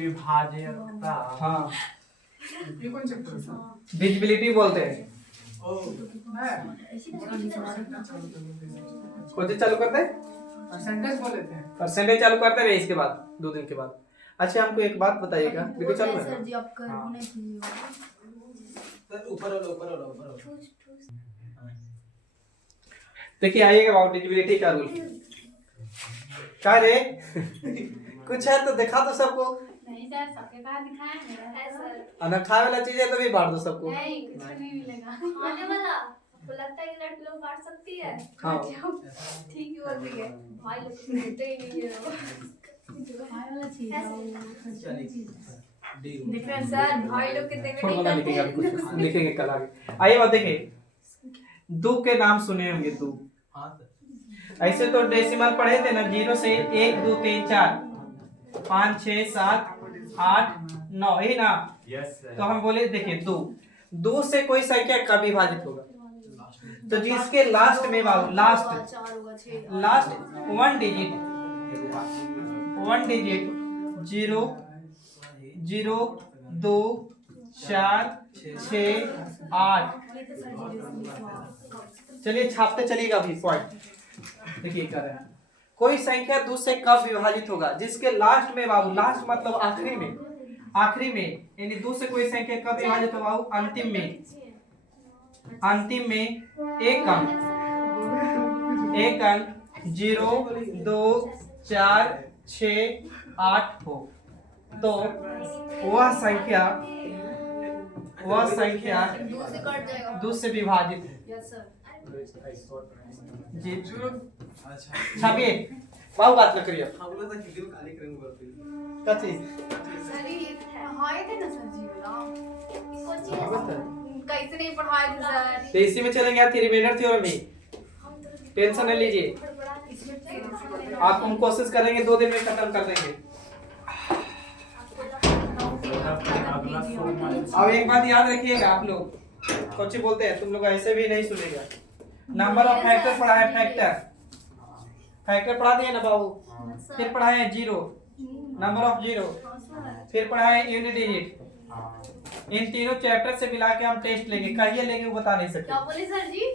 विभाज्यता। हाँ ये कौन चैप्टर है? डिविजिबिलिटी बोलते हैं। कौन सी चालू करते हैं? परसेंटेज बोल लेते हैं। परसेंटेज चालू करते हैं इसके बाद 2 दिन के बाद। अच्छा हमको एक बात बताइएगा, वीडियो चालू है सर जी आप कर होने चाहिए सर ऊपर वाला देखिए आइएगा अबाउट डिविजिबिलिटी का रूल। क्या रे कुछ है तो दिखा दो सबको। नहीं सर सबके कहाँ दिखाया है सर। अगर खाए वाला चीज है तो भी बांट दो सबको। नहीं कुछ नहीं मिलेगा खाने वाला। आपको लगता है कि लड़की लोग बांट सकती है? हाँ ठीक ही बोल रही है भाई लोग तो देते ही नहीं है खाने वाला चीज है देखिए सर भाई लोग कितने छोड़ नहीं वाला लिखेगा अभी कुछ लिखेंगे कल आगे। आइए बात देखिए, दो के नाम सुने होंगे दो। ऐसे तो डेसिमल पढ़े थे ना, 0 से 1 2 3 4 5 6 7 8 9 यही ना। तो हम बोले देखिए दो से कोई संख्या कब विभाजित होगा? तो जिसके लास्ट में लास्ट 1 डिजिट 0 0 2 4 6 8। चलिए छापते चलिएगा अभी पॉइंट। देखिए कर रहे हैं कोई संख्या 2 से कब विभाजित होगा? जिसके लास्ट में बाबू, लास्ट मतलब आखिरी में यानी 2 से कोई संख्या कब विभाजित होगा बाबू? अंतिम में एक अंक 0 2 4 6 8 हो तो वह संख्या 2 से विभाजित है। जी छापिए बाबू बात न करिए। हम लोग तो किसी को खाली करेंगे बोलते हैं। क्या चीज? सर ये हाय थे ना सर जी वाला कैसे नहीं पढ़ाए थे सर। तो इसी में चलेंगे आप रिमाइंडर थ्योरम भी। टेंशन न लीजिए, आप हम कोशिश करेंगे 2 दिन में खत्म कर देंगे। अब एक बात याद रखिएगा आप लोग, कुछ बोलते हैं तुम लोग ऐसे भी नहीं सुनेगा। नंबर ऑफ फैक्टर पढ़ा है, फैक्टर पढ़ा दिए ना बाबू। फिर पढ़ा है 0 नंबर ऑफ 0, फिर पढ़ा है यूनिट डिजिट। इन तीनों चैप्टर से मिला के हम टेस्ट लेंगे। कहिए लेंगे वो बता नहीं सकते। क्या बोले सर जी?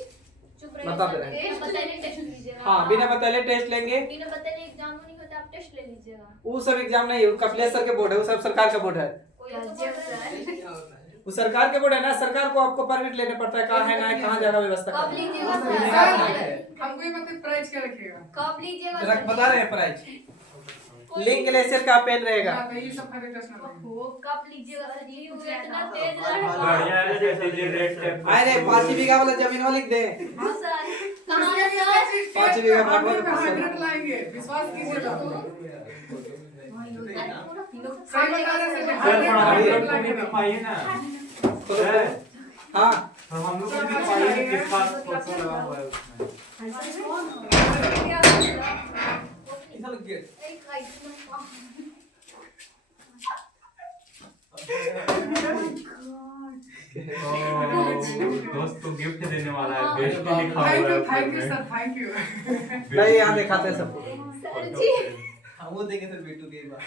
चुप रहिए। बता दे रहे हैं। बताइए टेस्ट लीजिएगा। हाँ बिना बताए टेस्ट लेंगे। बिना बताए एग्जाम नहीं होता, आप टेस्ट ले लीजिएगा। वो सब एग्जाम नहीं है, वो कपिलेश्वर के बोर्ड है, वो सब सरकार का बोर्ड है। कोई तो बोल रहा है वो सरकार के बोर्ड है ना, सरकार को आपको परमिट लेने पड़ता है कहाँ है ना है, कहाँ जगह व्यवस्था कब करना है। लीजिएगा सर? हमको ये मतलब प्राइस क्या रखिएगा? कब लीजिएगा जरा सर? बता रहे हैं प्राइस। लिंक ग्लेशियर का पेन रहेगा। हाँ, तो ये सब खाली टेस्ट ना करेंगे। वो कब लीजिएगा सर? ये इतना तेज लड़ बढ़िया है जैसे ये रेड टेप। अरे 5 बीघा वाला जमीन वाला लिख दे। हां सर कहां इसके लिए सर? चीज 5 बीघा आप लोग भागवत 100 लाएंगे, विश्वास कीजिएगा। सही बता रहे हैं सर हम लोग को भी लाएंगे। दिखाइए ना सर, हाँ हम लोग को भी दिखाइए किस बात फोटो लगा हुआ है उसमें। इधर लग गया। दोस्त को गिफ्ट देने वाला है, बेस्ट लिखा हुआ है थैंक यू उसमें। Sir, thank you. नहीं यहाँ दिखाते हैं सबको। सर जी हम वो देंगे सर बेटू के बात।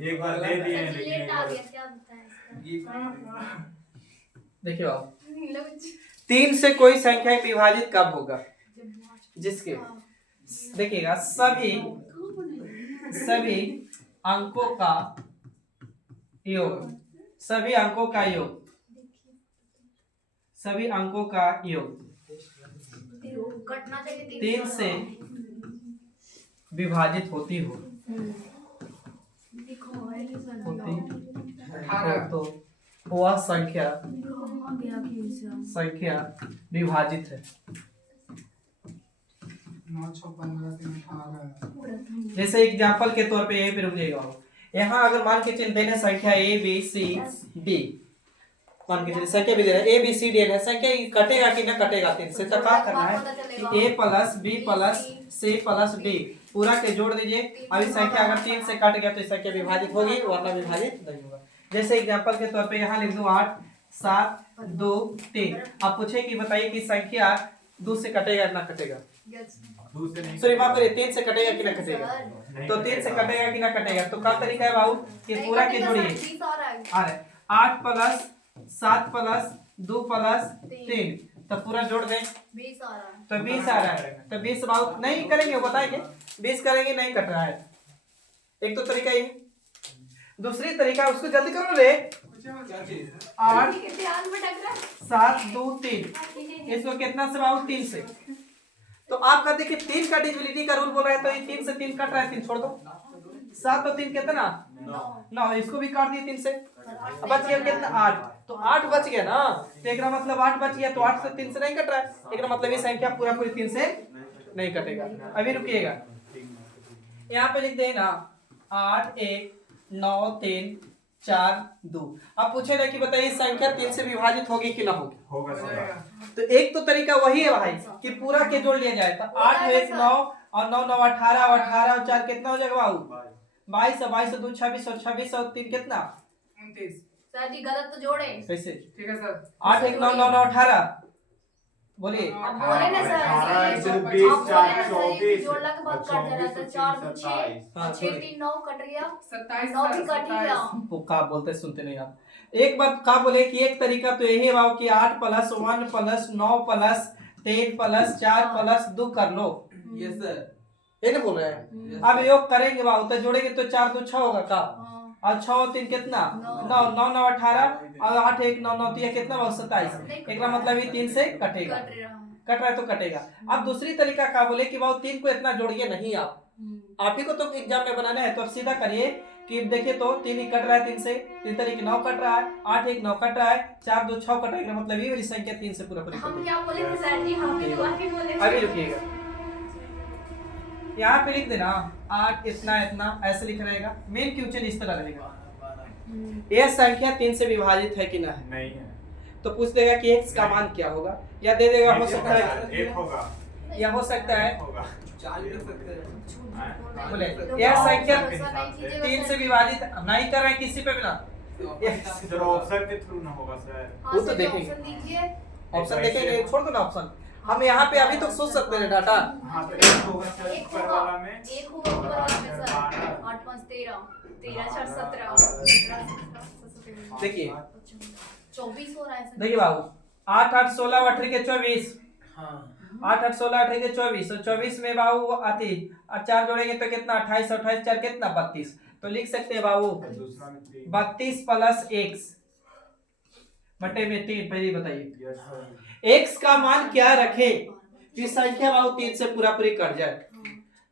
एक बार दे दिए हैं लेकिन लेट एक आ बार गया, क्या बताएं इसका? ये देखिए आप 3 से कोई संख्या विभाजित कब होगा? जिसके देखिएगा सभी अंकों का योग, सभी अंकों का योग कटना चाहिए 3 से विभाजित होती हो तो वह संख्या विभाजित है। 9 6 15 3 18। जैसे एग्जांपल के तौर पे यहीं पे रुक जाएगा। यहाँ अगर मान के चलते हैं संख्या A B C D, मान के चलिए संख्या भी दे रहा है A B C D है, संख्या कटेगा कि ना कटेगा 3 से, तो क्या करना है A plus B plus C plus D पूरा के जोड़ दीजिए। अभी संख्या अगर 3 से कट गया तो संख्या विभाजित होगी वरना विभाजित नहीं होगा। जैसे एग्जांपल के तौर पे यहाँ लिख दूं 8 7 2 3। आप पूछे कि बताइए कि संख्या 2 से कटेगा ना कटेगा? दूसरे नहीं सॉरी माफ करिए, 3 से कटेगा कि ना कटेगा? नहीं तो 3 से कटेगा कि ना कटेगा? तो क्या तरीका है बाबू कि पूरा के जोड़िए। आ रहे 8 प्लस 7 प्लस 2 प्लस 3, तो पूरा जोड़ दें 20 आ रहा है। तो 20 आ रहा है। तो 20 बाबू नहीं करेंगे, वो बताएंगे 20 करेंगे नहीं कट रहा है। एक तो तरीका ये, दूसरी तरीका उसको जल्दी करो रे। क्या चीज? 8 ध्यान में टक रहा 7 2 3, इसको कितना से बाबू? 3 से। तो आप कहते कि 3 का डिविजिबिलिटी का रूल बोल रहा है, तो ये 3 से 3 कट रहा है, 3 छोड़ दो। 7 और 3 कितना? 9। इसको भी काट दिए 3 से, अब बच गया कितना? 8। तो 8 बच गया ना, तो एक मतलब 8 बच गया, तो 8 से 3 से नहीं कट रहा है, एक मतलब ये संख्या पूरा पूरी 3 से नहीं कटेगा। अभी रुकिएगा, यहाँ पे लिख देना 8 1 9 3 4 2। अब पूछे ना कि बताइए संख्या 3 से विभाजित होगी कि ना होगी? होगा सर। तो एक तो तरीका वही है भाई कि पूरा के जोड़ लिया जाए। तो 8 1 9 और 9 9 18 और 18 और 4 कितना हो जाएगा बाबू? 22 22 2 26 और 26 और 3 कितना? 29। सर जी गलत तो जोड़े। कैसे? ठीक है सर। 8 1 9 9 9 18 बोलिए। अब बोले ना सर, 18 आप से बोले 20 ना 4 सर, 24 जोड़ला के बाद कट जा रहा था। 4 2 6 हाँ, 6 3 9 कट गया। 27 9 भी कट ही गया। वो का बोलते सुनते नहीं आप। एक बात का बोले कि एक तरीका तो यही है बाबू कि 8 plus 1 plus 9 plus 3 plus 4 plus 2 कर लो। Yes sir. ये नहीं बोल रहे हैं? अब योग करेंगे बाबू तो जोड़ेंगे तो 4 2 6 होगा का, और 6 और 3 कितना? 9 9 9 18 और 8 1 9 9 3 कितना? 27। एक मतलब ये 3 से कटेगा, कट रहा है तो कटेगा। अब दूसरी तरीका का बोले कि बाबू 3 को इतना जोड़िए नहीं, आप ही को तो एग्जाम में बनाना है, तो अब सीधा करिए कि देखिए तो 3 ही कट रहा है 3 से, 3 तारीख 9 कट रहा है, 8 1 9 कट रहा है, 4 2 6 कट रहा है, मतलब ये वाली संख्या 3 से पूरा पूरी हम क्या बोले थे सर जी? हम भी तो आके बोले थे। अभी रुकिएगा, यहाँ पे लिख देना 8 इतना इतना ऐसे लिख रहेगा। मेन क्वेश्चन इस तरह रहेगा, यह संख्या 3 से विभाजित है कि ना है? नहीं है। तो पूछ देगा कि x का मान क्या होगा, या दे देगा हो सकता है एक होगा, या हो सकता है होगा। 4 भी रख सकते हैं। बोले यह संख्या 3 से विभाजित नहीं कर रहे हैं किसी पे भी ना। सर ऑप्शन के थ्रू ना होगा सर। वो तो देखेंगे, ऑप्शन दीजिए। ऑप्शन देखेंगे, छोड़ दो ना ऑप्शन। हम यहाँ पे अभी तो सोच सकते हैं डाटा। हाँ तो एक होगा सर एक ऊपर होगा, वाला में। एक होगा ऊपर वाला में सर। 8 5 13 13 4 17 देखिए 24 हो रहा है सर। देखिए बाबू 8 8 16 और 18 के 24, हाँ 8 8 16 18 के 24, और 24 में बाबू आती और 4 जोड़ेंगे तो कितना? 28 28 4 कितना? 32। तो लिख सकते हैं बाबू दूसरा में 3। 32 प्लस x बटे में 3। पहले बताइए यस सर। x का मान क्या रखें कि संख्या बाबू 3 से पूरा पूरी कट जाए?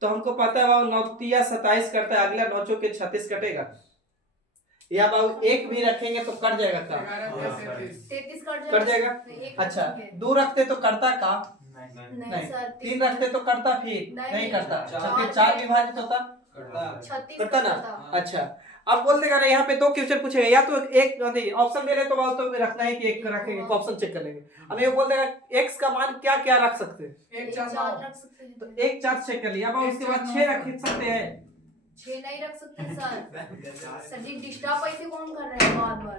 तो हमको पता है बाबू 9 3 27 करता है, अगला 9 चौके 36 कटेगा, या बाबू 1 भी रखेंगे तो कट जाएगा का? 33 कट जाएगा। अच्छा 2 रखते तो करता का? नहीं सर, 3 रखते तो करता, फिर नहीं करता, फिर 4 विभाजित होता, करता। 36 करता ना। अच्छा अब बोल देगा ना, यहाँ पे 2 क्वेश्चन पूछेगा, या तो एक ऑप्शन दे रहे तो बात तो रखना है कि एक रखेंगे, तो ऑप्शन चेक कर लेंगे। अब ये बोल देगा x का मान क्या क्या रख सकते हैं? 1 4 4 रख सकते हैं। तो 1 4 चेक कर लिया। अब उसके बाद 6 रख सकते हैं। 6 नहीं रख सकते सर। सर जी डिस्टर्ब ऐसे कौन कर रहे हैं बार-बार?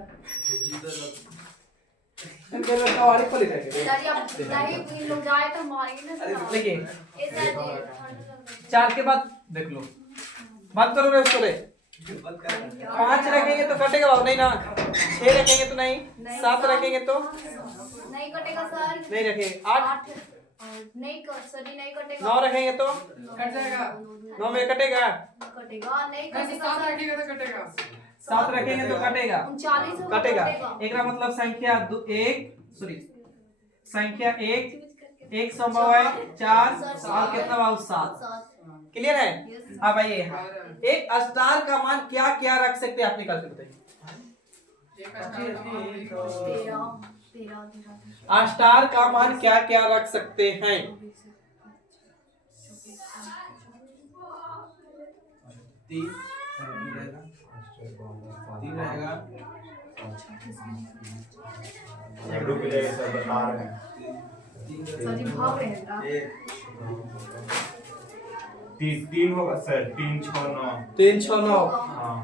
मेरे कवाड़ी खोले जाएंगे। सर जी अब नहीं इन लोग जाए तो मारेंगे ना सर। देखिए ये सर जी 4 के बाद देख लो, बात करो रे उसको रे। 5 रखेंगे तो कटेगा बाबू नहीं ना, 6 रखेंगे तो नहीं, 7 रखेंगे तो नहीं कटेगा सर। नहीं रखेंगे, 8 नहीं कर सर जी नहीं कटेगा। 9 रखेंगे तो कट जाएगा। 9 में कटेगा, कटेगा नहीं नहीं कटेगा 7 सर। रखेगा तो कटेगा। 7 रखेंगे तो कटेगा, 39 होगा कटेगा। एकरा मतलब संख्या 1 1 संभव है 4 और कितना बाबू 7। क्लियर है? हाँ भाई एक स्टार का मान क्या क्या रख सकते हैं आप निकाल के बताइए। 13 स्टार का मान क्या क्या रख सकते हैं? 3 रहेगा। रुक जाइए सर, बता रहे हैं। सर जी भाग रहे हैं ना। 3 होगा सर, 3 6 9। 3 6 9 हाँ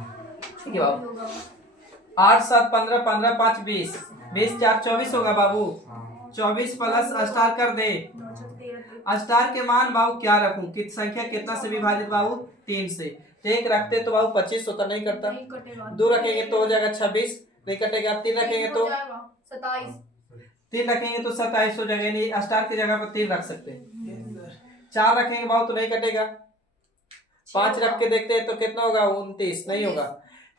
ठीक है बाबू। 8 7 15 15 5 20 20 4 24 होगा बाबू। 24 प्लस स्टार कर दे। स्टार के मान बाबू क्या रखूं? कित संख्या कितना से विभाजित बाबू? 3 से। तो एक रखते तो बाबू 25 होता, नहीं करता। 2 रखेंगे तो हो जाएगा 26, नहीं कटेगा। 3 रखेंगे तो 27, 3 रखेंगे तो 27 हो जाएगा, नहीं स्टार की जगह पर 3 रख सकते हैं। 4 रखेंगे बाबू तो नहीं कटेगा। 5 रख के देखते हैं तो कितना होगा? 29, नहीं होगा।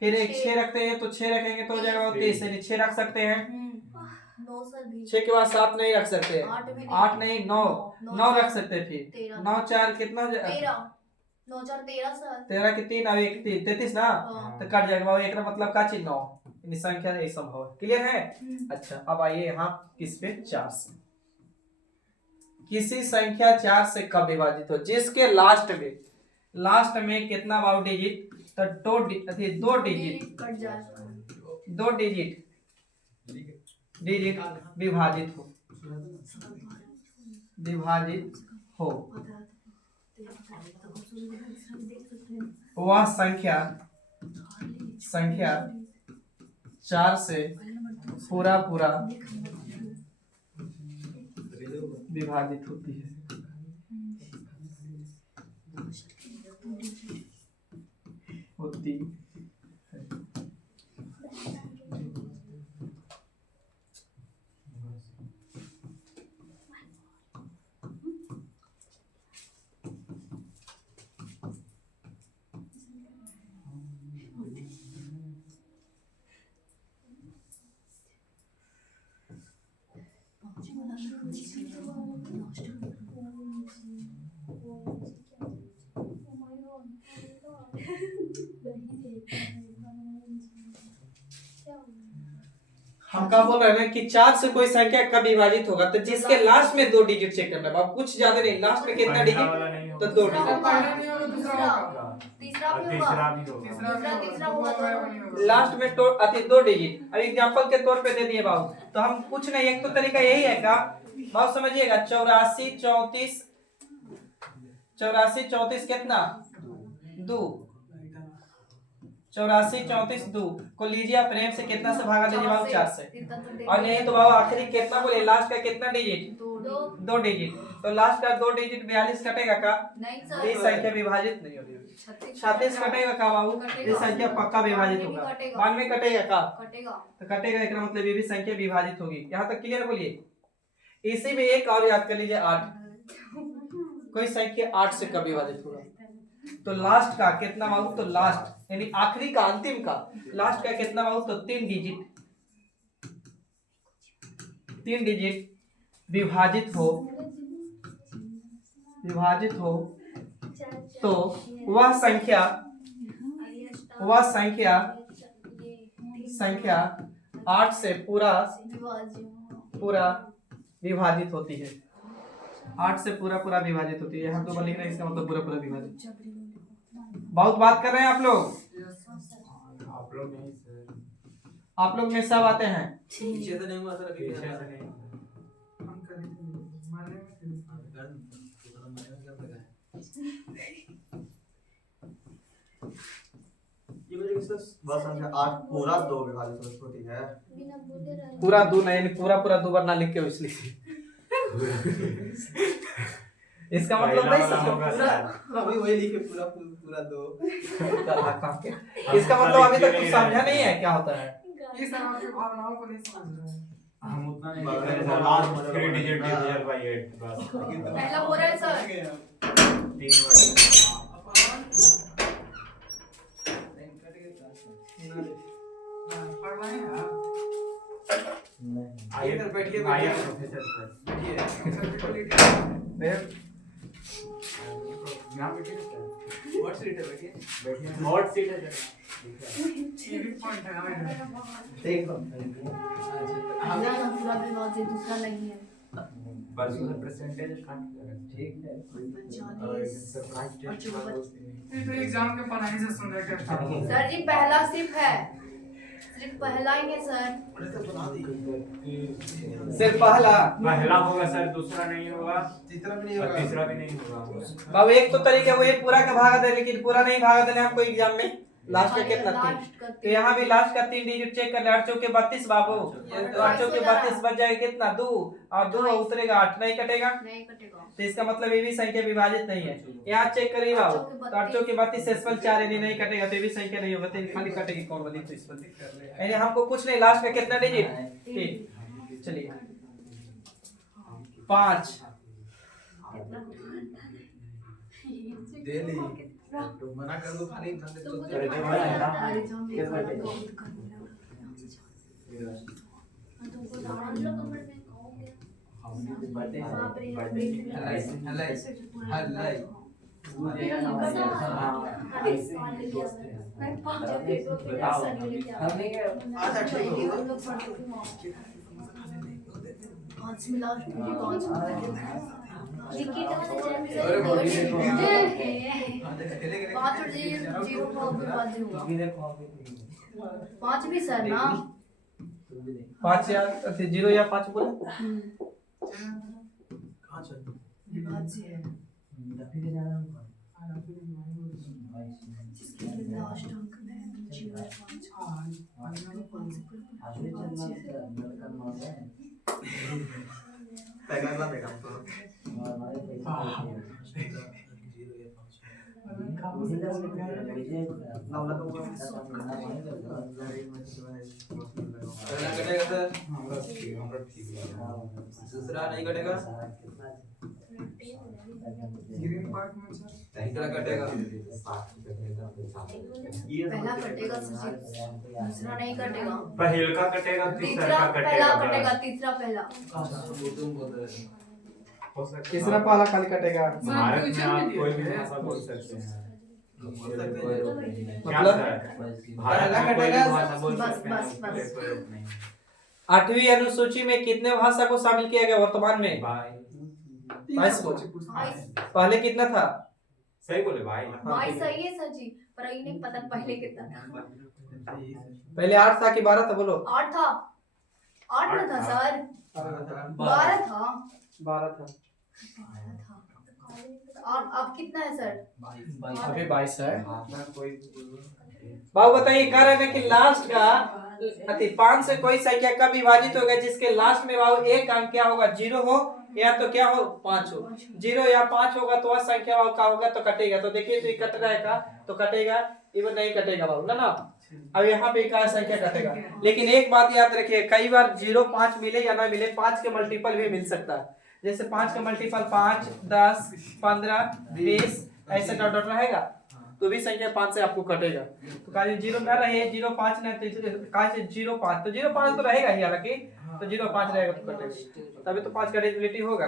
फिर एक 6 रखते हैं तो 6 रखेंगे तो हो जाएगा 29, यानी 6 रख सकते हैं। 6 के बाद 7 नहीं रख सकते, 8 नहीं 9 रख सकते हैं। फिर 9 4 कितना? 9 4 13 सर। 13 के 3 और 1 3 33 ना, तो कट जाएगा बाबू। एक मतलब का चिन्ह 9, यानी संख्या नहीं संभव है। क्लियर है? अच्छा, अब आइए यहाँ किस पे? 4 से। किसी संख्या 4 से कब विभाजित हो? जिसके लास्ट में कितना बाबू डिजिट? तो 2 डिजिट 2 डिजिट विभाजित हो वह संख्या 4 से पूरा विभाजित होती है। हम क्या बोल रहे हैं कि 4 से कोई संख्या कब विभाजित होगा? तो जिसके लास्ट में 2 डिजिट चेक करना है, कुछ ज्यादा नहीं। लास्ट में कितना डिजिट? तो 2 डिजिट। पहला नहीं होगा दूसरा होगा। तीसरा भी होगा। लास्ट में 2 डिजिट। अब एग्जांपल के तौर पे दे दिए बाबू, तो हम कुछ नहीं, एक तो तरीका यही है का बाबू समझिएगा। 84 34 कितना? 2। 84 34 2 को लीजिए आप प्रेम से कितना से भागा दीजिए बाबू? 4 से। और नहीं तो बाबू आखिरी कितना बोले? लास्ट का कितना डिजिट? 2 डिजिट। तो लास्ट का 2 डिजिट 42 कटेगा का? नहीं सर, ये संख्या विभाजित नहीं होगी। 36 कटेगा का बाबू? ये संख्या पक्का विभाजित होगा। 92 कटेगा का? तो कटेगा, एक मतलब ये भी संख्या विभाजित होगी। यहाँ तक क्लियर? बोलिए। इसी में एक और याद कर लीजिए, 8। कोई संख्या 8 से कब विभाजित होगा? तो लास्ट का कितना बाबू? तो लास्ट यानी आखिरी का, अंतिम का लास्ट का कितना बाबू? तो 3 डिजिट विभाजित हो तो वह संख्या 8 से पूरा विभाजित होती है। 8 से पूरा विभाजित होती है। यहाँ तो लिख रहे हैं, इसका मतलब पूरा विभाजित। बहुत बात कर रहे हैं आप लोग नहीं सर। आप लोग में सब आते हैं। पीछे से नहीं हुआ सर, अभी पीछे से नहीं। हम करेंगे माने में ये मुझे इसका बस संख्या 8 पूरा 2 विभाजित होती है। पूरा 2 नहीं, यानी पूरा 2 बार ना लिख के इसलिए इसका मतलब नहीं समझ। अभी वही लिखे पूरा 2। इसका मतलब अभी तक कुछ समझा नहीं है क्या होता है। ये सब आपकी भावनाओं को नहीं समझ रहे हैं। हम उतना नहीं लिख रहे sir. Last 3 digit division bye 8 बस। पहला हो रहा है सर। 3 बार। पढ़ रहे हैं आप? आइए इधर बैठिए, आइए बैठिए। Professor sir. यहाँ बैठिए सर। व्हाट सीट है? बैठिए। बैठिए। हॉट सीट है सर। ये भी पॉइंट है हमें। देखो पहला ना पूरा विभाजित, दूसरा नहीं है। बस उधर परसेंटेज काट ठीक है। और सरप्राइज टेस्ट वाला उसके ये तो एग्जाम के पढ़ाई से सुन रहे थे। सर जी पहला सिर्फ पहला ही है सर। सिर्फ पहला होगा सर, दूसरा नहीं होगा, तीसरा भी नहीं और होगा। तीसरा भी नहीं होगा। बाबू एक तो तरीका वो ये पूरा का भागा दे, लेकिन पूरा नहीं भागा देना आपको एग्जाम में। लास्ट का कितना 3, तो यहाँ भी लास्ट का 3 डिजिट चेक कर ले। 8 चौके 32 बाबू, तो 8 चौके 32 बच जाएगा कितना 2, और 2 उतरेगा 8, नहीं कटेगा। नहीं कटेगा। तो इसका मतलब ये भी संख्या विभाजित नहीं है। यहाँ चेक करिए बाबू, तो 8 चौके 32 से 4 यानी नहीं कटेगा, तो ये भी संख्या नहीं होगा, तो खाली कटेगी कौन वाली, तो इस पर यानी हमको कुछ नहीं, लास्ट में कितना डिजिट 3। चलिए 5 डेली मना कर दो खाली अरे जो है ना किस बजे तुमको दाना लो कमर में खाओगे। बर्थडे बाप रे, बर्थडे हल्लाई मैं 5 पेटों पे सर लेके आ हमने क्या अच्छा ठीक है। हम लोग पढ़ते थे 5 मिला 5 टिकट अरे बॉडी देखो। पाँच और जीरो अभी देखो 5 भी सर ना 5 या 0 या 5 बोले। कहां चल डफी के जाना लास्ट अंक में 0 आगे चलना लड़का मार है पैगा ला देगा तो हमारे पैसे नाम लगा हुआ पहला कटेगा सर, दूसरा नहीं कटेगा, ग्रीन पार्क में सर तीसरा कटेगा, ये पहला कटेगा सर, दूसरा नहीं कटेगा, पहल का कटेगा तीसरा तीसरा का पहला कटेगा कटेगा, तीसरा पहला वो तुम बोल रहे हो। हो सकता है तीसरा पाला खाली कटेगा। भारत में आप कोई भी भाषा बोल सकते हैं मतलब भारत में कोई भी भाषा बोल बस, सकते हैं बस, बस। कोई रोक नहीं 8वीं अनुसूची में कितने भाषा को शामिल किया गया वर्तमान में? भाई 22 को। पहले कितना था? सही बोले भाई भाई सही है सर जी, पर ये नहीं पता पहले कितना था। पहले 8 था कि 12 था बोलो? 8 था, 8 ना था सर, 12 था, 12 था। और अब कितना है सर? अभी 22 है। कोई बाबू बताइए, कह रहे हैं कि लास्ट का 5 से कोई संख्या कब विभाजित होगा जिसके लास्ट में बाबू एक अंक क्या होगा 0 हो या तो क्या हो 5 हो। 0 या 5 होगा तो वह संख्या बाबू का होगा तो कटेगा। तो देखिए तो ये कट रहा है का तो कटेगा, ये नहीं कटेगा बाबू ना। अब यहाँ पे क्या संख्या कटेगा। लेकिन एक बात याद रखिए, कई बार 0 5 मिले या ना मिले, 5 के मल्टीपल भी मिल सकता है। जैसे 5 का मल्टीपल 5 10 15 20 ऐसे डॉट डॉट रहेगा तो भी संख्या 5 से आपको कटेगा। तो कहा 0 ना रहे 0 5 ना, तो कहा 0 5 तो 0 5 तो रहेगा ही, हालांकि तो 0 5 रहेगा तो कटेगा, तभी तो 5 का डिविजिबिलिटी होगा।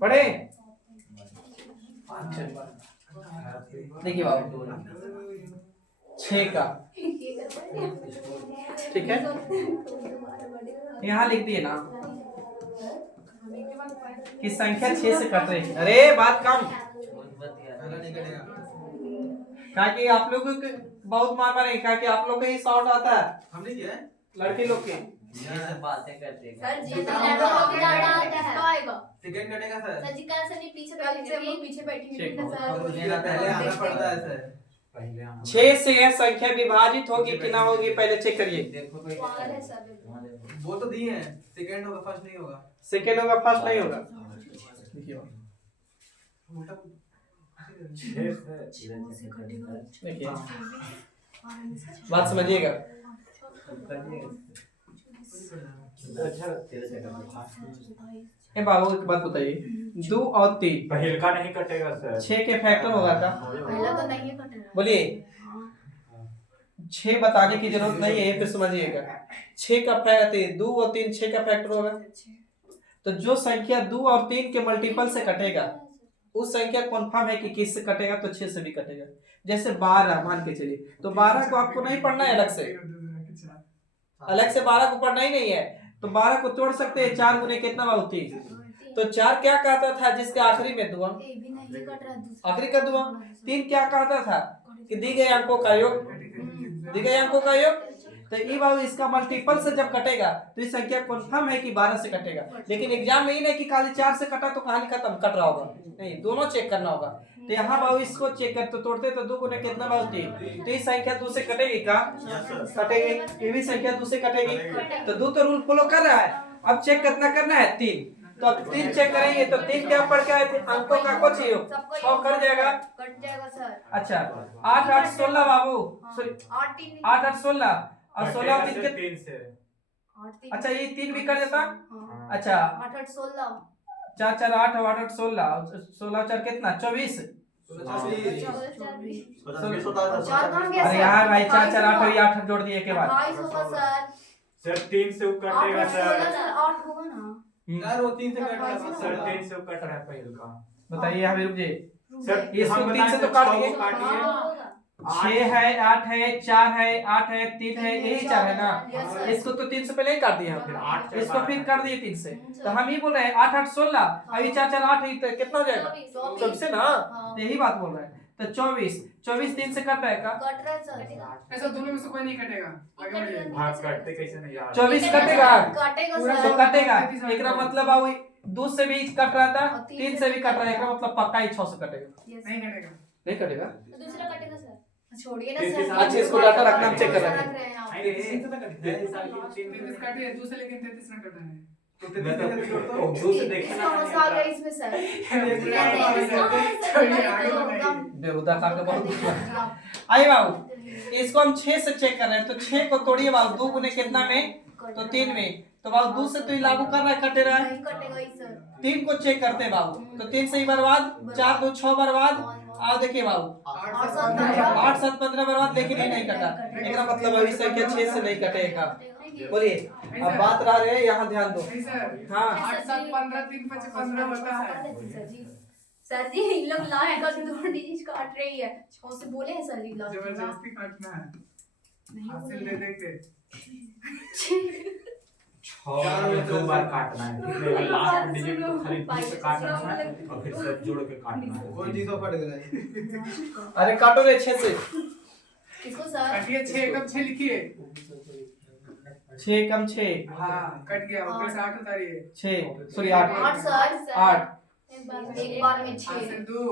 पढ़े देखिए बाबू 6 का ठीक है, यहाँ लिख दिए ना कि संख्या 6 से कट रही है। अरे बात कम, पहला नहीं कटेगा, कहा कि आप लोग को बहुत मार मारे, कहा कि आप लोग का ही साउंड आता है हमने किया है लड़के लोग के। ये सब बातें करते हैं सर जी तो आएगा सेकंड कटेगा सर, सर जी का सर नहीं पीछे बैठेंगे, हम लोग पीछे बैठेंगे और मेरा पहले आना पड़ता है सर। पहले हम 6 से यह संख्या विभाजित होगी कि ना होगी पहले चेक करिए। देखो कोई पागल है सर। वहाँ देखो वो तो दिए हैं, सेकंड होगा फर्स्ट नहीं होगा। सेकेंड होगा फर्स्ट नहीं होगा। देखिए देखिए बात समझिएगा। ए बाबू एक बात बताइए, 2 और 3 पहल का नहीं कटेगा सर 6 के फैक्टर होगा क्या? पहला तो नहीं कटेगा। बोलिए 6 बताने की जरूरत नहीं है, फिर समझिएगा 6 का फैक्टर 2 और 3 6 का फैक्टर होगा। तो जो संख्या 2 और 3 के मल्टीपल से कटेगा उस संख्या कन्फर्म है कि किससे कटेगा, तो 6 से भी कटेगा। जैसे 12 मान के चलिए, तो 12 को आपको नहीं पढ़ना है अलग से, अलग से 12 को पढ़ना ही नहीं है। तो 12 को तोड़ सकते हैं, 4 गुने कितना बाबू 3। तो 4 क्या कहता था जिसके आखिरी में दुआ, ये भी नहीं कट रहा दूसरा। आखिरी का दुआ। 3 क्या कहता था कि दी गए अंकों का योग, दी गए अंकों का योग। तो ये बाबू इसका मल्टीपल से जब कटेगा तो ये संख्या कन्फर्म है कि 12 से कटेगा। लेकिन एग्जाम में ही नहीं कि खाली 4 से कटा तो कहानी खत्म, कट रहा होगा नहीं, दोनों चेक करना होगा। तो यहाँ बाबू इसको चेक कर, तो तोड़ते तो 2 गुने कितना बाबू 3, तो इस संख्या 2 से कटेगी का? Yes sir. कटेगी। ये भी संख्या 2 से कटेगी, तो 2 तो रूल फॉलो कर रहा है। अब चेक कितना करना है? 3। तो अब 3 चेक करेंगे तो 3 क्या पड़ के आए थे? अंकों का कुछ ही 6 कर जाएगा। कट जाएगा सर। अच्छा 8 8 16 बाबू, सॉरी 8 3 8 8 16 और 16 और 3 के 3 से 8 3। अच्छा ये 3 भी कर देता। हाँ। अच्छा 8 8 16 4 4 8 और 8 8 16 16 4 कितना? 24। 25 होता है चार सर। कहाँ गया अरे सर? यहाँ भाई 4 4 8 और ये 8 जोड़ दिए के बाद 28 होगा सर। सर 3 से वो 8 कटेगा 8 सर। 16 सर 8 होगा ना। यार वो 3 से कट रहा है सर 3 से वो कट रहा है पहले का। बताइए यहाँ पे रुक जाइए। सर इसको हम 3 से तो बताएं काट दिए। काटिए। होगा। 6 है 8 है 4 है 8 है 3 है, यही 4 है ना। Yes, sir. इसको तो 3 से पहले ही काट दिया फिर हमने, 8 से इसको फिर कर दिए 3 से। sir. तो हम ही बोल रहे हैं 8 8 16 अभी 4 4 8 ही तो कितना हो जाएगा? 24 सबसे ना, हाँ। तो यही बात बोल रहे हैं। तो 24 24 3 से कट जाएगा। कट रहा है सर। ऐसा दोनों में से कोई नहीं कटेगा, आगे बढ़िए। भाग काटते कैसे नहीं यार। 24 कटेगा कटेगा पूरा तो सर। कटेगा। एकरा मतलब अब 2 से भी कट रहा था, और 3 से भी कट रहा है, एकरा मतलब पक्का ही 6 से कटेगा। Yes. नहीं कटेगा। नहीं कटेगा। दूसरा कटेगा सर। छोड़िए ना तीन के सर। साथ- अच्छा, इसको डाटा रखना, हम चेक कर रहे हैं। रख हैं आप। 33 काटी है, दूसरे लेकिन 33 ना कटा है। दो से देखना इसका मजा आ गया इसमें सर। बेहुदा खा के बहुत आइए बाबू, इसको हम 6 से चेक कर रहे हैं। तो 6 को तोड़िए बाबू, 2 गुने कितना में? तो 3 में। तो बाबू 2 से तो ये लागू कर रहा है, कटे रहा है। नहीं कटेगा ही सर। 3 को चेक करते हैं बाबू, तो 3 से ही बर्बाद, 4 2 6 बर्बाद। आओ देखिए बाबू 8 7 15 8 7 15 बर्बाद, लेकिन ये नहीं कटा। एकरा मतलब अभी संख्या 6 से नहीं कटेगा। बोलिए अब बात रहा है, यहाँ ध्यान दो। नहीं सर, हाँ 8 7 15 3 5 15 होता है। सर जी इन लोग लाए का दो डिजिट काट रही है। 6 से बोले हैं सर जी लास्ट में। जबरदस्ती काटना है, नहीं हासिल बोले दे हैं। दे के। 6 में 2 बार काटना है, फिर लास्ट डिजिट को खाली 2 से काटना है और फिर सब जोड़ के काटना है। वो चीज तो फट गया। अरे काटो रे 6 से। किसको सर? काटिए 6 एकदम 6 लिखिए। 6 कम 6 हाँ कट गया, ऊपर से 8 उतारिए। 6 सॉरी 8 8 सर 8 एक बार में 6 हासिल 2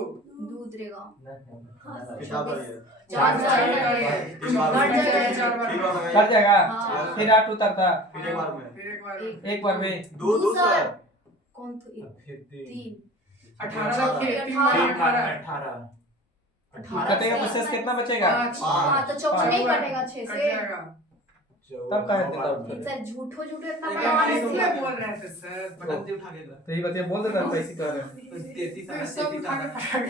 दूध रहेगा। क्या बढ़िए। 4 4 4 उतारिए। एक बार में। कट जाएगा। 4 बार तीन बार में। कट जाएगा। हाँ। फिर 8 उतरता, फिर एक बार में। फिर एक बार एक बार में। दो सर। कौन तो एक फिर 3 18 लिखिए, 3 18 बार 18 कटेगा तो शेष कितना बचेगा? 5 हाँ तो चौक नहीं कटेगा 6 कट से। जाएगा। तब कहाँ है डाउट? सर झूठो झूठो इतना एक बड़ा बार वाला इसलिए इसलिए बोल रहे थे सर। बटन से उठा के दो। तो ये बतिया बोल देता है पैसे कर रहे हैं। तो 33 फिर सब उठा के फटा के।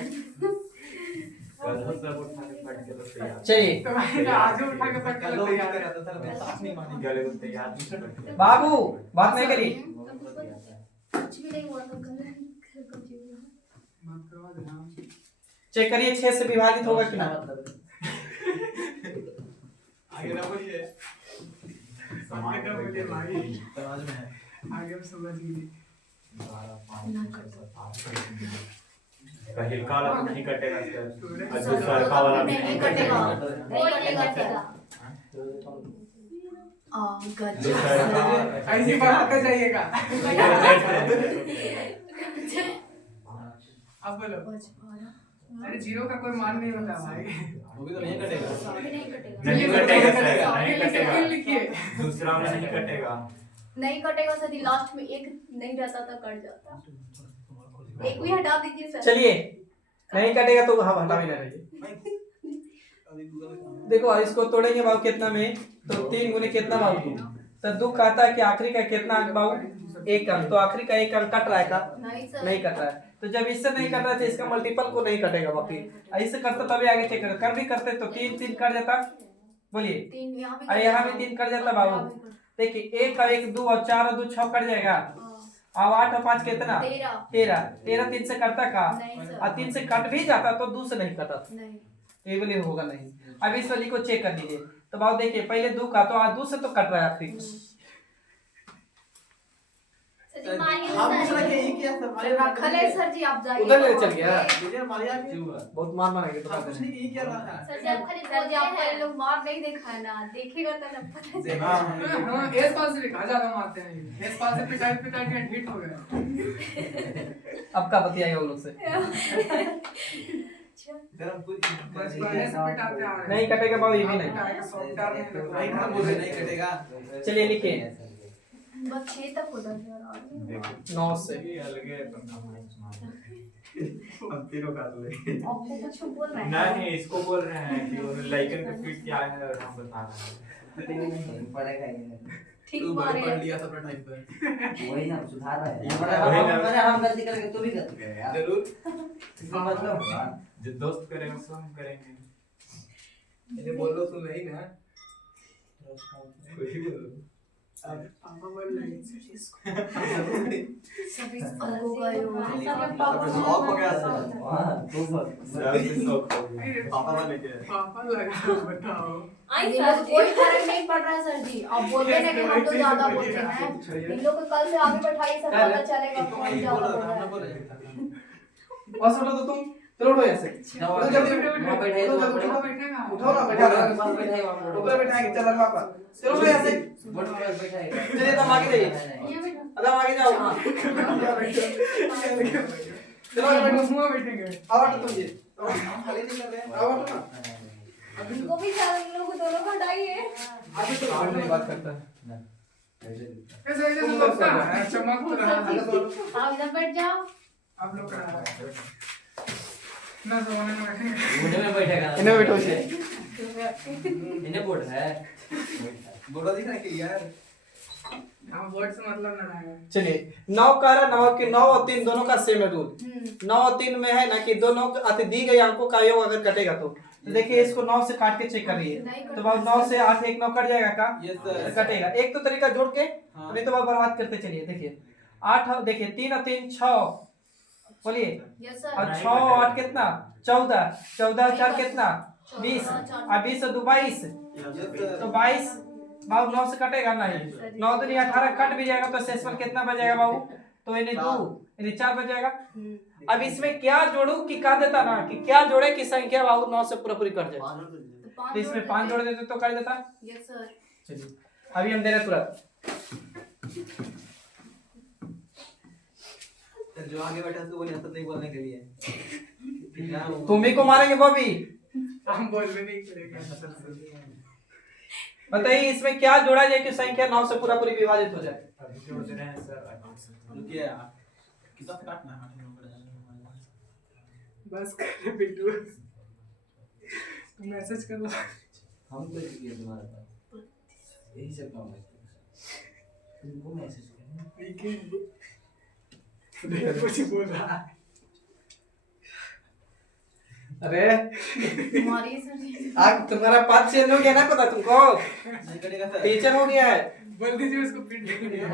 कल सब उठा के फट के तो तैयार। चाहिए तो मैंने कहा, आज उठा के फट के कल तैयार है। करा था सर, मैं साथ नहीं मानी। गले को तैयार नहीं करते। बाबू बात नहीं करी। कुछ भी नहीं हुआ तो कल बात करवा दे हाँ। चेक करिए 6 से विभाजित होगा कि ना। आगे ना बोलिए। आगे ना बोलिए भाई। समाज में है। आगे हम समझ गए। पहले काला तो नहीं कटेगा सर, और सर, दूसरा का वाला भी नहीं कटेगा नहीं कटेगा गजब दूसरा का ऐसी बात कर जाइएगा। अब बोलो। अरे 0 का कोई मान नहीं होता भाई। वो भी तो नहीं कटेगा। नहीं कटेगा नहीं कटेगा सर, नहीं फिर कटेगा। लिखिए। दूसरा में नहीं कटेगा। नहीं कटेगा सर जी। लास्ट में एक नहीं रहता था कट जाता। एक भी हटा दीजिए सर। चलिए नहीं कटेगा तो हम हटा भी ना रहिए। देखो इसको तोड़ेंगे बाबू कितना में? तो 3 गुने कितना बाबू? तो दुख कहता है कि आखिरी का कितना अंक बाबू? 1 अंक। तो आखिरी का 1 अंक कट रहा है का? नहीं सर नहीं कट रहा है। तो जब इससे नहीं कट रहा है तो इसका मल्टीपल को नहीं कटेगा। बाकी ऐसे करते तभी आगे चेक कर भी करते तो 3 3 कट जाता। बोलिए 3 यहाँ भी अरे यहाँ भी 3 कट जाता बाबू। देखिए 1 और 1 2 और 4 और 2 6 कट जाएगा। अब 8 और 5 कितना? 13 3 से कटता का? नहीं सर और 3 से कट भी जाता तो 2 से नहीं कटा। नहीं ये वाली होगा नहीं। अब इस वाली को चेक कर लीजिए। तो बाबू देखिए पहले 2 का तो आज 2 से तो कट रहा है आखिरी। सर जी मारिए हम ना दूसरा सर के जी। ही किया सर। सर रखल है सर जी आप जाइए उधर ले चल गया। मुझे मारिया क्यों हुआ? बहुत मार मारेंगे तो हम कुछ नहीं यही किया रहा था। सर जी आप खाली सर जी आपको ये लोग मार नहीं देखा है ना। देखेगा तो ना पता चलेगा। हाँ, एस पास से लिखा ज्यादा मारते हैं ये। एस पास से पिटाई पिटाई के हिट हो गए। अब का बतियाएंगे वो लोग से। गरम कुछ बस पहले से पिटाते आ रहे हैं। नहीं कटेगा बाबू, ये भी नहीं। पिटाएगा, सॉफ्ट डालने लगा। नहीं खत्म बोल रहे नहीं कटेगा। चलिए लिखिए बस 6 तक होता है यार। 9 से। ये अलग है अपना माइंड हम तीनों काट ले। आपको कुछ बोल रहे हैं? नहीं इसको बोल रहे हैं कि उन्हें लाइकन का फीट क्या है और हम बता रहे हैं। पड़ेगा ही नहीं। ठीक तू मारे पढ़ लिया था अपने टाइम पे। वही ना सुधार रहा है। वही ना। हम गलती करेंगे तो भी गलती करेगा यार। जरूर। इसका मतलब हुआ जो दोस्त करेंगे सो हम करेंगे। ये बोल लो तुम नहीं ना। कोई बोलो। अब पापा बोल रहे हैं। सभी अंगों का यो अब शौक हो गया सर। हां तो पापा वाले के। पापा लगा बताओ। इन लोगों को कोई फर्क नहीं पड़ रहा है सर जी। अब बोलते हैं कि हम तो ज्यादा बोलते हैं। इन लोग को कल से आगे बैठाइए सर, पता चलेगा कौन ज्यादा बोल रहा है। बस उठो तो तुम, चलो उठो ऐसे। वहां बैठे तो उठो बैठेगा। उठो ना, बैठा पास बैठे वहां ऊपर बैठाएंगे, चल पापा। चलो उठो ऐसे। बोर्ड में बैठाएगा। चलिए तुम आगे जाइए। ये बेटा अदम आगे जाओ। हाँ। चलो आगे बैठो। मुंह बैठेंगे। आओ हटो तुम जी। हम खाली नहीं कर रहे हैं। आओ हटो ना। इनको भी चार लोगों को दोनों को हटाइए। आगे तो नहीं बात करता है। ऐसे ऐसे तो लगता है चमक तो रहा है। आप इधर बैठ जाओ। आप लोग करा रहे हैं। ना सोने में बैठेंगे। बोर्ड में बैठेगा। इन्हें बैठो से। इन्हें बोर्ड है। बोला दिख रहा है कि यार। हम वर्ड से मतलब ना है। चलिए 9 का रहा 9 के 9 और 3 दोनों का सेम है रूल। 9 और 3 में है ना कि दोनों अति दी गई अंकों का योग अगर कटेगा तो देखिए इसको 9 से काट के चेक करिए। तो बाबू 9 से 8 1 9 कट जाएगा का? Yes sir. कटेगा। एक तो तरीका जोड़ के नहीं तो बाबू बर्बाद करते चलिए। देखिए 8 देखिए 3 और 3 6 बोलिए। Yes sir. और 6 और 8 कितना? 14 14 और 4 कितना? 20 और 20 और 2 22 तो 22 बाबू 9 से कटेगा नहीं। 9 दूनी 18 कट भी जाएगा तो शेषफल कितना बचेगा बाबू? तो इन्हें 2 इन्हें 4 बचेगा। अब इसमें क्या जोड़ू कि कह देता ना कि क्या जोड़े कि संख्या बाबू 9 से पूरा पूरी कट जाए। तो इसमें 5 जोड़ देते तो कर देता। Yes sir. चलिए अभी हम दे रहे तुरंत। जो आगे बैठा है वो नहीं नहीं बोलने के लिए। तुम ही को मारेंगे बॉबी। हम बोल भी नहीं करेंगे। बताइए इसमें क्या जोड़ा जाए कि संख्या 9 से पूरा पूरी विभाजित हो जाए। अभी जोड़ रहे हैं सर। रुकिए कितना काटना है? बस कर बिट्टू। मैसेज कर लो। हम तो ये तुम्हारे पास यही सब काम है। तुमको मैसेज करना। कुछ बोल रहा है। अरे तुम्हारी सर जी। आज तुम्हारा पाथ चेंज हो गया ना, पता तुमको? नहीं कटेगा सर। टीचर हो गया है। बोल दीजिए उसको पीट दीजिए।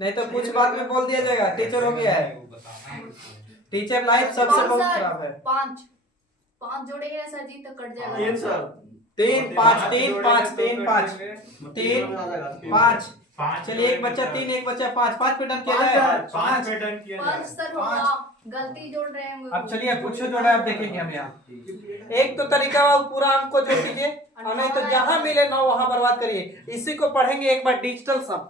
नहीं तो कुछ बाद में बोल दिया जाएगा टीचर हो गया है। टीचर लाइफ सबसे बहुत खराब है। 5 जोड़ेंगे ना सर जी तो कट जाएगा। 3 सर 3 5 3 5 3 5 3 5 चलिए एक बच्चा 3 एक बच्चा 5 5 पे डन किया जाए। 5 पे डन किया 5 सर होगा। गलती जोड़ रहे हैं। अब चलिए कुछ जोड़ा आप देखेंगे हम यहाँ। एक तो तरीका पूरा अंक को जोड़ दीजिए और नहीं तो जहां मिले 9 वहां बर्बाद करिए। इसी को पढ़ेंगे एक बार डिजिटल सम।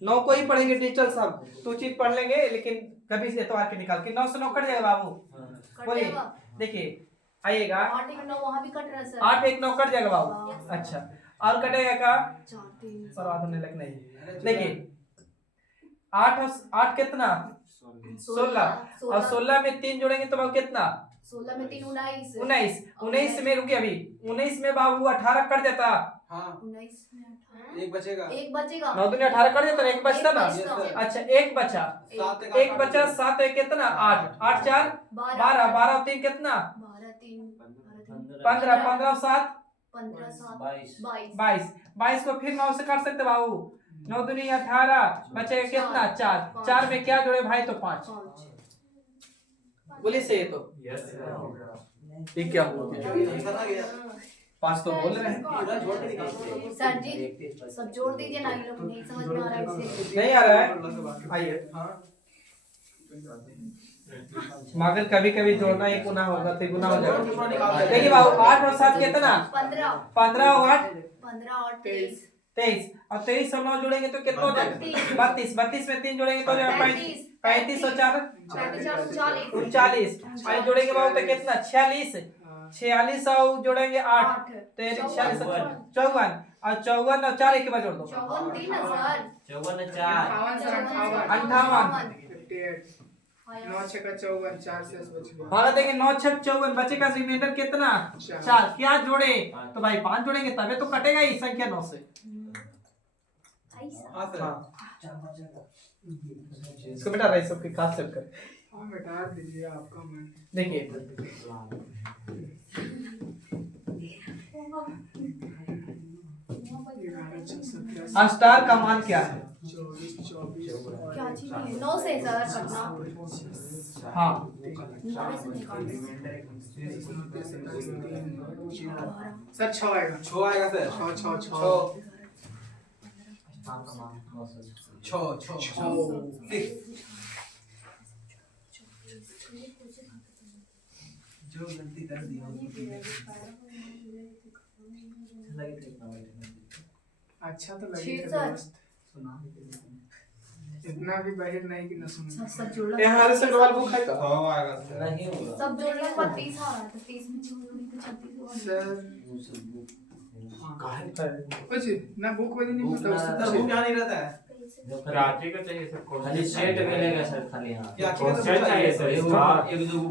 9 को ही पढ़ेंगे डिजिटल सम। तो चीज पढ़ लेंगे लेकिन कभी से एतवार के निकाल के 9 से 9 कट जाएगा बाबू। बोलिए देखिए आइएगा 8 1 9 वहां भी कट रहा है सर। 8 1 9 कट जाएगा बाबू। अच्छा और कटेगा का? 4 3 बर्बाद होने लग नहीं। देखिए 8 कितना? 16 और 16 में 3 जोड़ेंगे तो बाबू कितना? 16 में 3 19 19 में रुकिए अभी 19 में बाबू 18 कट जाता। हाँ 19 में 18 एक बचेगा। एक बचेगा। 9 दूनी 18 कट जाता ना, एक बचता ना। एक बचता। अच्छा एक बचा। 7 एक बचा 7 एक कितना? 8 8 4 12 12 3 कितना? 12 3 15 15 7 15 7 22 22 22 को फिर 9 से काट सकते बाबू। 9 दूनी 18 बचेगा कितना? 4 4 में क्या जोड़े भाई तो 5। बोलिए से तो यस सर। ठीक क्या हुआ? आंसर आ गया। 5 तो बोल रहे हैं। पूरा जोड़ के निकाल। सर जी सब जोड़ दीजिए ना, ये लोग नहीं समझ में आ रहा है इसे। नहीं आ रहा है आइए। हाँ मगर कभी कभी जोड़ना एक गुना होगा तो गुना हो जाएगा। देखिए बाबू 8 और 7 कितना? 15 15 और 8 15 और 23 23 और 23 और 9 जोड़ेंगे तो कितना हो जाएगा? 32 32 में 3 जोड़ेंगे तो हो जाएगा 35 35 और 4 40 39 और जोड़ेंगे बाबू तो कितना 46 46 और जोड़ेंगे 8 तो यानी 46 54 और 54 और 4 एक के बाद जोड़ दो 54 3 सर 54 4 58 9 6 का 54 4 से बच गया। भागा देंगे 9 6 54 बचेगा रिमाइंडर कितना 4 क्या जोड़े तो भाई 5 जोड़ेंगे तबे तो कटेगा ही संख्या 9 से। हाँ सर। इसको बेटा रही सबके खास सेट कर हाँ बेटा दीजिए आपका मन। देखिए स्टार का मान क्या है 24 24 क्या चीज है 9 से सर कटना हाँ 9 से निकालना सर 6 आएगा 6 आएगा सर। 6 6 6 जो गलती कर दी अच्छा तो लगी 6 थे सर दोस्त। इतना भी बहिर नहीं कि न सुनो। सब जोड़ ये हमारे से डबल बुक है का नहीं होगा सब जोड़ने के बाद 30 आ रहा था 30 में जोड़ोगे तो 36 सर कुछ ना बुक वाली नहीं पता सर उससे वो क्या नहीं रहता है कराची का चाहिए सर खाली सेट मिलेगा सर खाली हाँ क्या सेट चाहिए सर स्टार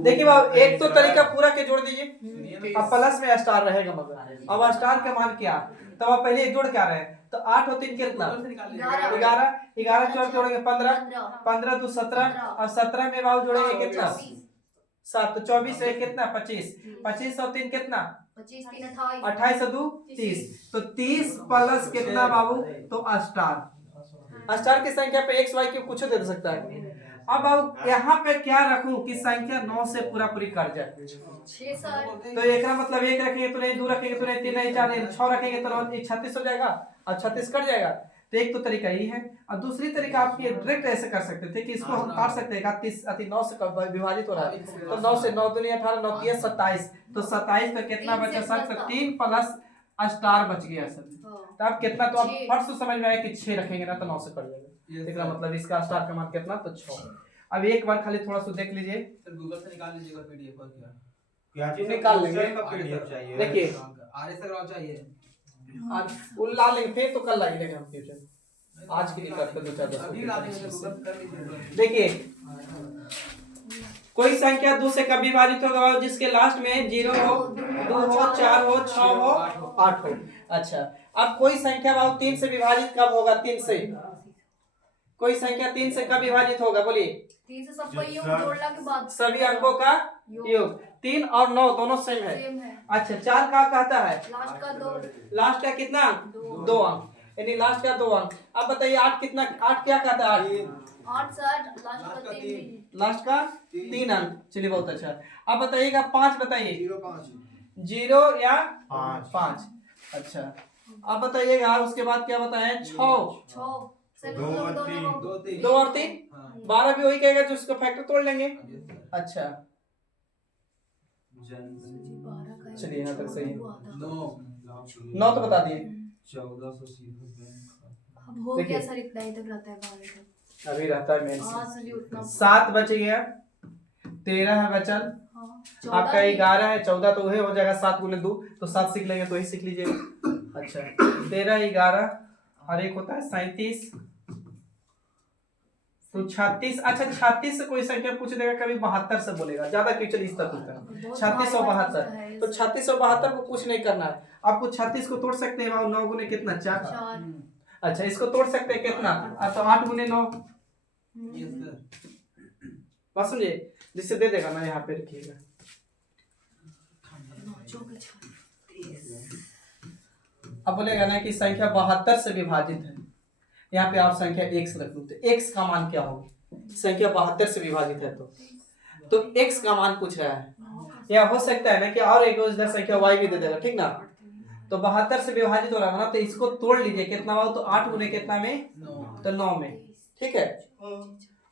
देखिए बाबू एक तो तरीका पूरा के जोड़ दीजिए अब प्लस में स्टार रहेगा मगर अब स्टार का मान क्या तब आप पहले जोड़ क्या रहे तो 8 और 3 कितना 11 11 चौक जोड़ेंगे 15 15 2 17 और 17 में बाबू जोड़ेंगे कितना 7 तो 24 से कितना 25 25 और 3 कितना 25 3 28 28 और 2 30 तो 30 प्लस कितना बाबू तो स्टार स्टार की संख्या पे एक्स वाई क्यूब कुछ दे सकता है। अब अब यहाँ पे क्या रखूं कि संख्या 9 से पूरा पूरी कट जाए 6 सर तो एक का मतलब 1 रखेंगे तो नहीं 2 रखेंगे तो नहीं 3 नहीं 4 नहीं 6 रखेंगे तो 36 हो जाएगा और 36 कट जाएगा। तो एक तो तरीका यही है और दूसरी तरीका आप ये डायरेक्ट ऐसे कर सकते थे कि इसको हम काट सकते हैं 31 9 से विभाजित हो रहा है तो 9 से 9 दूनी 18 9 3 27 तो 27 पे कितना बचा सर तो 3 प्लस स्टार बच गया सर तो आप कितना तो आप फट से समझ में आया कि 6 रखेंगे ना तो 9 से कट जाएगा। इसका मतलब इसका स्टार का मान कितना तो 6। अब एक बार खाली थोड़ा सा देख लीजिए सर गूगल से निकाल लीजिएगा पीडीएफ और क्या क्या चीज निकाल लेंगे पीडीएफ चाहिए देखिए आरएस का चाहिए आज वो ला लेंगे फिर तो कल ला लेंगे हम ट्यूशन आज के लिए करते दो चार अभी ला देंगे गूगल से कर लीजिए। देखिए कोई संख्या 2 से कब विभाजित होगा जिसके लास्ट में 0 हो 2 हो 4 हो 6 हो 8 हो। अच्छा अब कोई संख्या बाबू 3 से विभाजित कब होगा 3 से कोई संख्या 3 से कब विभाजित होगा बोलिए 3 से सबका योग जोड़ने के बाद सभी अंकों का योग 3 और 9 दोनों सेम है। सेम है अच्छा 4 का कहता है लास्ट का 2 लास्ट का कितना 2 अंक यानी लास्ट का 2 अंक। अब बताइए 8 कितना 8 क्या कहता है 8 सर लास्ट का 3 लास्ट का 3 अंक। चलिए बहुत अच्छा। अब बताइएगा 5 बताइए 0 या 5। अच्छा अब बताइएगा उसके बाद क्या बताएं 6 6 2 और 2 और 3 12 भी वही कहेगा जो उसका फैक्टर तोड़ लेंगे। अच्छा चलिए यहाँ तक सही है 9 तो बता दिए 1400 अब हो गया सर इतना ही तक रहता है 12 तक अभी रहता है मेन हां सर ये उतना 7 बच गया 13 है बचल आपका 11 है 14 तो वही हो जाएगा 7 गुने 2 तो 7 सीख लेंगे तो ही सीख लीजिएगा। अच्छा 13 11 और एक होता है 37 तो 36। अच्छा 36 से कोई संख्या पूछ देगा कभी 72 से बोलेगा ज्यादा क्वेश्चन इस तरह पूछता है 36 और 72 तो 36 और 72 को कुछ नहीं करना है आपको 36 को तोड़ सकते हैं 9 गुने कितना 4। अच्छा इसको तोड़ सकते हैं कितना तो 8 गुने 9 बस समझिए जिससे दे देगा ना यहाँ पे रखिएगा। अब बोलेगा ना कि संख्या 72 से विभाजित है यहाँ पे आप संख्या x रख दो तो x का मान क्या होगा संख्या 72 से विभाजित है तो x का मान पूछ रहा है या हो सकता है ना कि और एक उधर संख्या y भी दे देगा ठीक ना। तो 72 से विभाजित हो रहा है ना तो इसको तोड़ लीजिए कितना हुआ तो 8 गुने कितना में तो 9 में ठीक है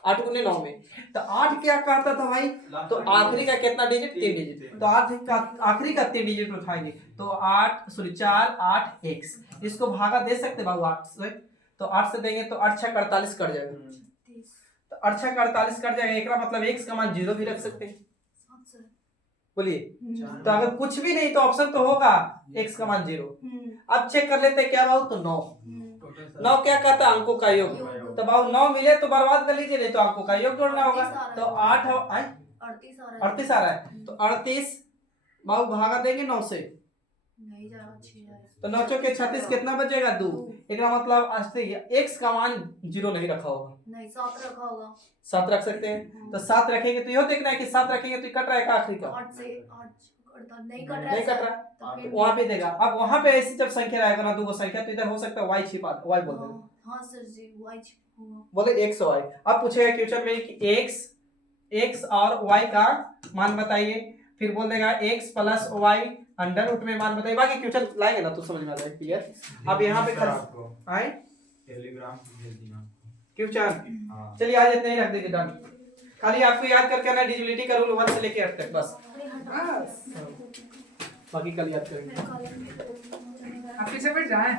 8 गुने 9 में तो 8 क्या कहता था भाई तो आखिरी का कितना डिजिट 3 डिजिट तो आखिरी का 3 डिजिट उठाएंगे तो 4 8 x इसको भागा दे सकते बाबू 8 से तो 8 से देंगे तो 8 6 48 कट जाएगा तो 68 का 48 कट जाएगा, एक मतलब x का मान 0 भी रख सकते हैं। बोलिए, तो अगर कुछ भी नहीं तो ऑप्शन तो होगा x का मान 0। अब चेक कर लेते हैं क्या भाव, तो 9। 9 क्या कहता है, अंकों का योग। तो भाव 9 मिले तो बर्बाद कर लीजिए, नहीं तो अंकों का योग जोड़ना होगा। तो 8 38 आ रहा है, तो 38 भाव भागा देंगे 9 से, नहीं जा रहा, 6 जाएगा। तो 9 चौके 36 कितना बचेगा, 2। एक मतलब x का मान 0 नहीं रखा होगा, नहीं 7 रखा होगा। 7 रख सकते हैं। तो 7 रखेंगे तो यह देखना है कि 7 रखेंगे तो कट रहा है का आखिरी का, 8 से 8 नहीं कट रहा नहीं है कट सर, रहा, तो फिर वहां पे देगा। अब वहां पे ऐसी जब संख्या रहेगा ना, 2 संख्या, तो इधर हो सकता है y छिपा, y बोल देना। हाँ सर जी, y होगा। बोले x और y। अब पूछेगा क्वेश्चन में कि x और y का मान बताइए, फिर बोल देगा x plus y under root में मान बताइए। बाकी क्वेश्चन लाएंगे ना तो समझ में आ जाएगा, क्लियर। अब यहाँ पे आपको आए टेलीग्राम भेज दिया क्वेश्चन, हाँ। चलिए आज इतना ही रख दीजिए, डन। खाली आपको याद करके आना डिविजिबिलिटी का रूल 1 से लेके 8 तक बस, बस बाकी कल याद करेंगे। मेरा कॉलम में आप पीछे बैठ जाए।